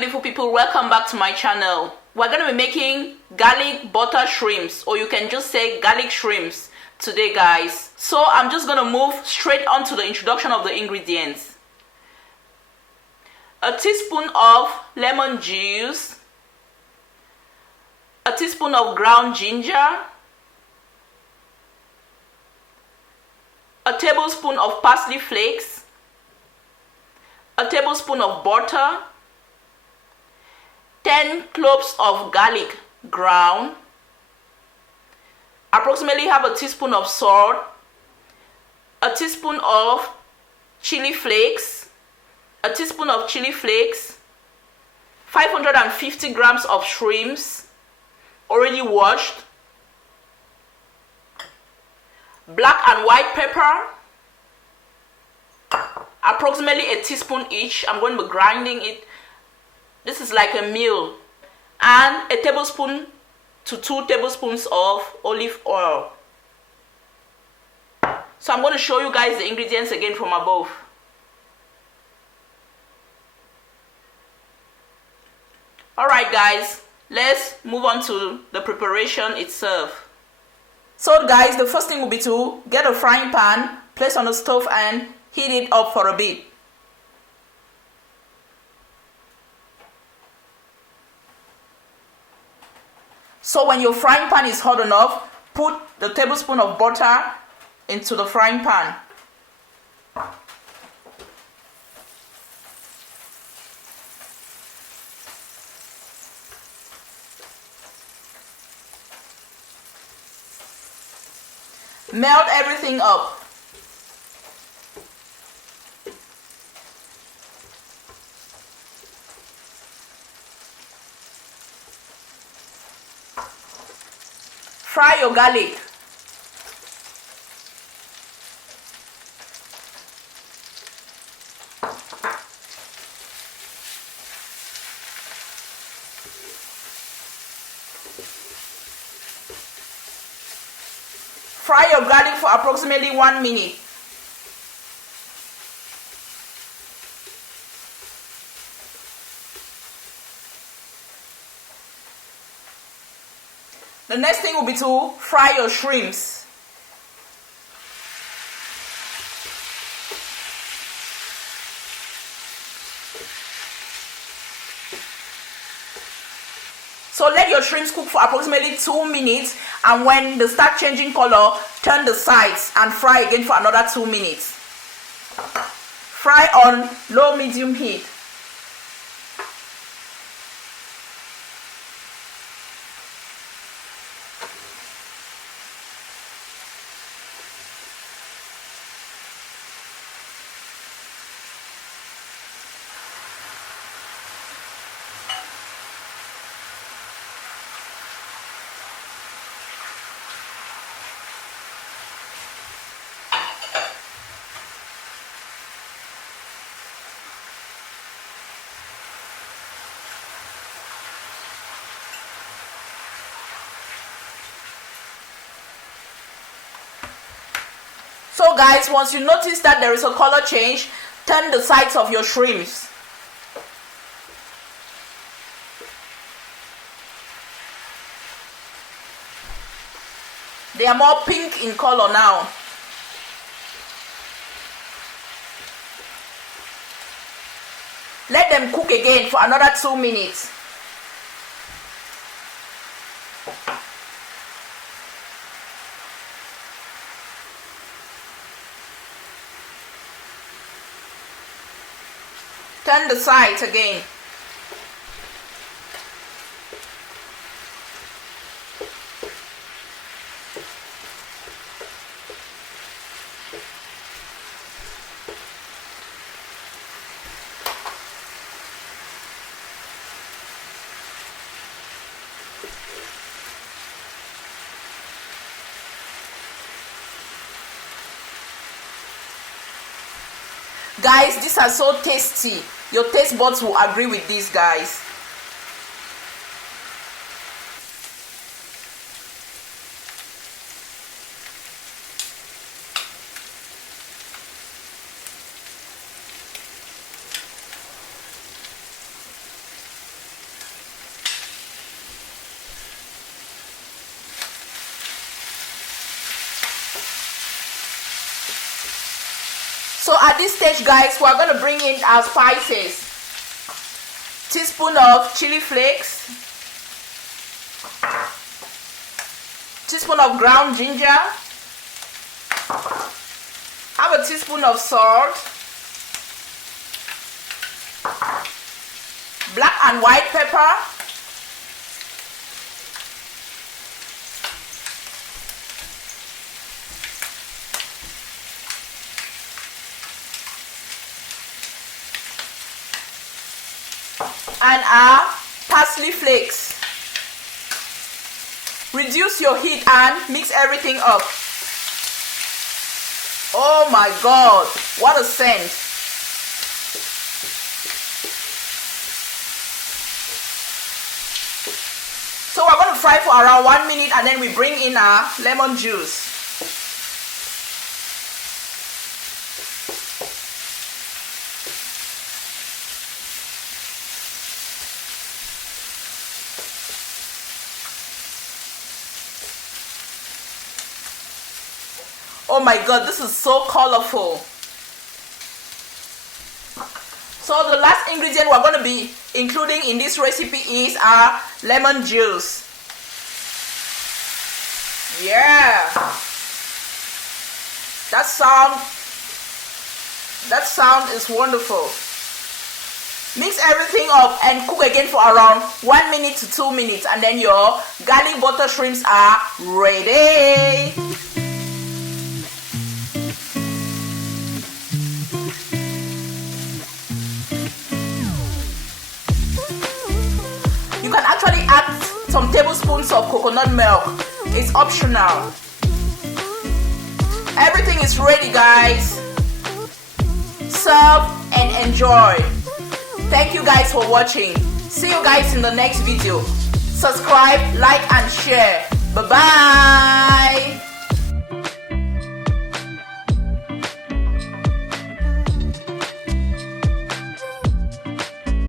beautiful people, welcome back to my channel. We're going to be making garlic butter shrimps, or you can just say garlic shrimps today, guys. So I'm just going to move straight on to the introduction of the ingredients. A teaspoon of lemon juice, a teaspoon of ground ginger, a tablespoon of parsley flakes, a tablespoon of butter, 10 cloves of garlic ground, approximately half a teaspoon of salt, a teaspoon of chili flakes, a teaspoon of chili flakes, 550 grams of shrimps already washed, black and white pepper, approximately a teaspoon each. I'm going to be grinding it. This is like a meal. And a tablespoon to 2 tablespoons of olive oil. So I'm going to show you guys the ingredients again from above. Alright guys, let's move on to the preparation itself. So guys, the first thing will be to get a frying pan, place on the stove and heat it up for a bit. So when your frying pan is hot enough, put the tablespoon of butter into the frying pan. Melt everything up. Fry your garlic. Fry your garlic for approximately 1 minute. The next thing will be to fry your shrimps. So let your shrimps cook for approximately 2 minutes, and when they start changing color, turn the sides and fry again for another 2 minutes. Fry on low medium heat. So guys, once you notice that there is a color change, turn the sides of your shrimps. They are more pink in color now. Let them cook again for another 2 minutes. Turn the sides again. Guys, these are so tasty. Your taste buds will agree with these, guys. So at this stage, guys, we're going to bring in our spices. Teaspoon of chili flakes, teaspoon of ground ginger, have a teaspoon of salt, black and white pepper, and our parsley flakes. Reduce your heat and mix everything up. Oh my God, what a scent. So we're going to fry for around 1 minute and then we bring in our lemon juice. Oh my God, this is so colorful. So the last ingredient we're going to be including in this recipe is our lemon juice. Yeah. That sound is wonderful. Mix everything up and cook again for around 1 minute to 2 minutes and then your garlic butter shrimps are ready. You can actually add some tablespoons of coconut milk. It's optional. Everything is ready, guys. Serve and enjoy. Thank you guys for watching. See you guys in the next video. Subscribe, like and share. Bye bye.